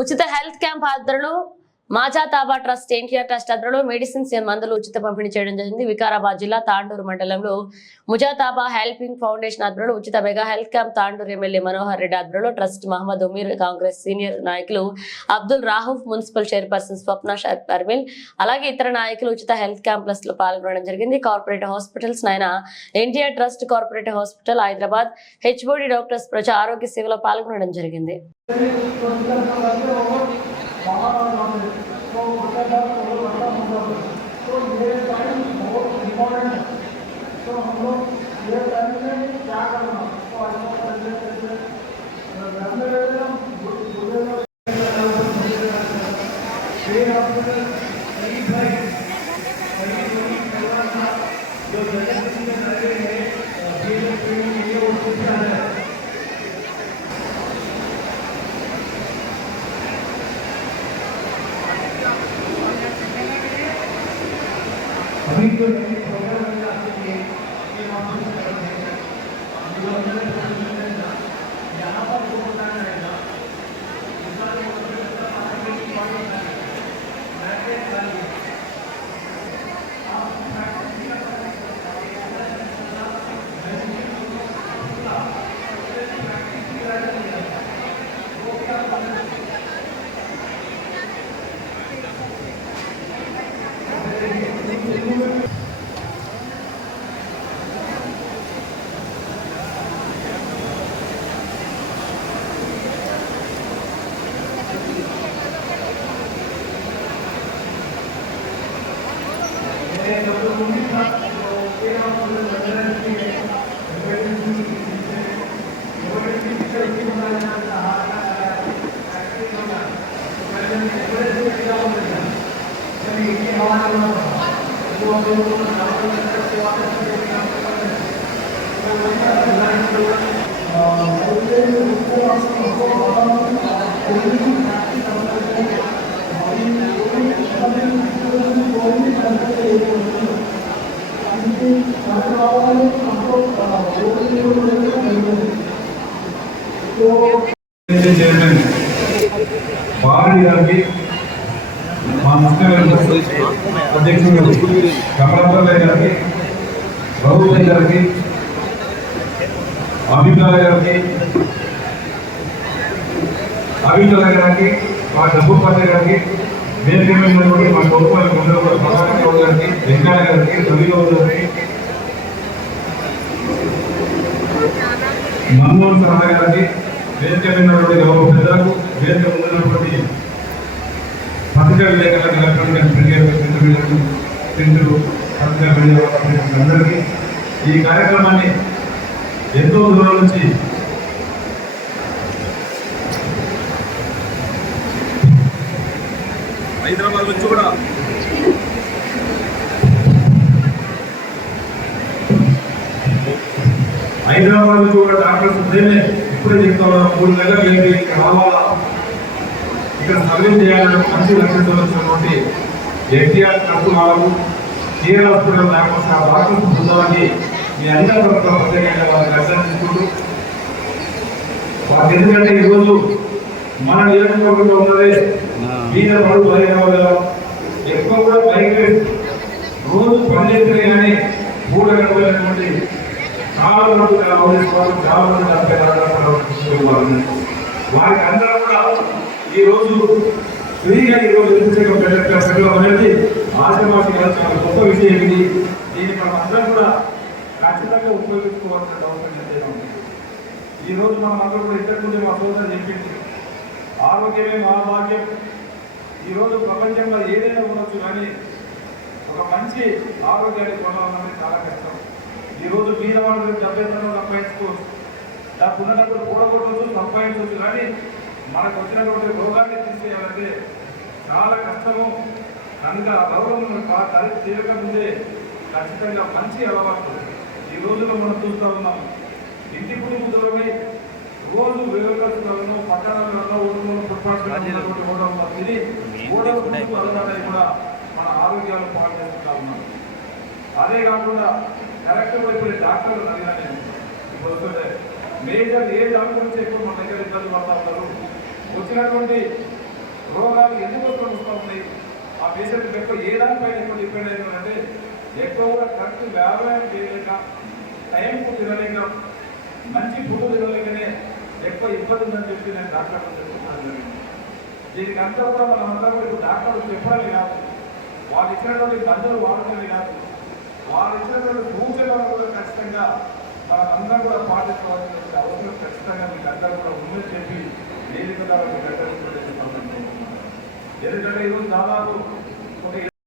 ఉచిత health camp ఆధ్వర్యంలో మాజాతాబా trust NTR trust ఆధ్వర్యంలో మెడిసిన్స్ మందులు ఉచిత పంపిణీ చేయడం జరిగింది. వికారాబాద్ జిల్లా తాండూరు మండలంలో ముజాతాబా హెల్పింగ్ ఫౌండేషన్ ఆధ్వర్యంలో ఉచిత mega health camp Tandur MLA Manohar Reddy ఆధ్వర్యంలో ట్రస్ట్ మహమ్మద్ ఉమీర్, కాంగ్రెస్ సీనియర్ నాయకులు అబ్దుల్ రాహూఫ్, మున్సిపల్ చైర్పర్సన్ స్వప్న అర్మిల్ అలాగే ఇతర నాయకులు ఉచిత హెల్త్ క్యాంప్స్ లో పాల్గొనడం జరిగింది. కార్పొరేట్ హాస్పిటల్స్ నాయన NTR trust corporate hospital Hyderabad, HOD doctors ప్రజా ఆరోగ్య సేవలో పాల్గొనడం జరిగింది. अभी तो प्रोग्राम में आते हैं कि हम यहाँ पर जो होता है ना చైర్మన్ బారెడ్డి గారికి, మా ముఖ్యమంత్రి అధ్యక్షుడు కమలాపల్లి గారికి, రఘుపతి గారికి, అభిప్రాయ గారికి, మా డబ్బుపల్లి గారికి, వేదికమైనటువంటి మా గౌరవ ప్రభాకర్ గారికి, వెంకయ్య గారికి, రవిగౌడ్ గారికి, మన్మోహన్ సహా గారికి, వేదికమైనటువంటి గౌరవ పెద్దలకు, వేదిక ఉన్నటువంటి పత్రికా విలేకరులకు, ఎలక్ట్రానిక్ ప్రింటులు పత్రికా అందరికీ ఈ కార్యక్రమాన్ని ఎంతో దూరం నుంచి హైదరాబాద్ నుంచి కూడా డాక్టర్స్ ఉదయమే ఇప్పుడే చెప్తా ఉన్నారు, 3 నెలలు ఇక్కడ రావాలా, ఇక్కడ సర్వీస్ చేయాలని మంచి లక్ష్యంతో వచ్చినటువంటి ఎన్టీఆర్ ట్రస్ట్ వాళ్ళకు, కేర్ హాస్పిటల్ డాక్టర్స్ బృందానికి మీ అందరి ప్రత్యేకంగా వారికి అభినందించుకుంటూ, వారికి ఎందుకంటే ఈరోజు మన నియోజకవర్గంలో ఉన్నదే బీద పడు బయట ఎక్కువ కూడా బయట రోజు పనిచేస్తే కానీ మూడు రకమైనటువంటి చాలా మంది చాలా మంది వారికి అందరూ కూడా ఈరోజు ఫ్రీగా ఈరోజు పెట్టడం అనేది ఆశమాసి చాలా గొప్ప విషయం. ఇది దీన్ని మనం అందరం కూడా ఖచ్చితంగా ఉపయోగించుకోవాల్సిన అవసరం ఎంతైనా ఉంది. ఈరోజు మనం అందరూ కూడా ఇంతకుముందే మా సోదరు చెప్పింది, ఆరోగ్యమే మహాభాగ్యం. ఈరోజు ప్రపంచంలో ఏదైనా ఉండొచ్చు, కానీ ఒక మంచి ఆరోగ్యాన్ని కొనాలన్నది చాలా కష్టం. ఈరోజు మీద వాళ్ళు 70 సంపాదించుకోవచ్చు, డబ్బు ఉన్నప్పుడు కూడగొట్టవచ్చు, సంపాదించవచ్చు, కానీ మనకు వచ్చినటువంటి రోగాన్ని తీసేయాలంటే చాలా కష్టము. కనుక గౌరవం తల్లి తీరకముందే ఖచ్చితంగా మంచి అలవాట్లు ఈ రోజుల్లో మనం చూస్తూ ఉన్నాం. ఇంటి కుటుంబంలోనే రోజు వేరుకలను పట్టణాలలో ఓడల్లో తిని అలవాటై కూడా మన ఆరోగ్యాలు పాటు చేస్తూ ఉన్నాం. అదే కాకుండా కరెక్ట్ వైపు డాక్టర్లు అడిగానే ఇప్పుడు మేజర్ ఏ దాని గురించి ఎక్కువ మన దగ్గర ఇబ్బంది పడతా ఉన్నారు. వచ్చినటువంటి ఎందుకు వస్తూ ఉన్నాయి, ఆ పేషెంట్ ఎక్కువ ఏ దానిపైన ఎక్కువ డిపెండ్ అయిందంటే ఎక్కువ కూడా కరెక్ట్ వ్యాయామం చేయలేక, టైంకు తినలేక, మంచి ఫుడ్ తినలేకనే ఎక్కువ ఇబ్బంది ఉందని చెప్పి నేను డాక్టర్ చెప్తున్నాను. దీనికి అంతా కూడా మనం అంతా కూడా ఇప్పుడు డాక్టర్లు చెప్పడమే కాదు, వాళ్ళు ఇచ్చినటువంటి మందులు వాడటమే కాదు, వాళ్ళు ఇచ్చినటువంటి సూచనలను కూడా ఖచ్చితంగా మనమందరం కూడా పాటించవలసినటువంటి అవసరం ఖచ్చితంగా మీకు అందరూ కూడా ఉందని చెప్పి వేదిక ద్వారా మీకు ఎందుకంటే ఈరోజు దాదాపు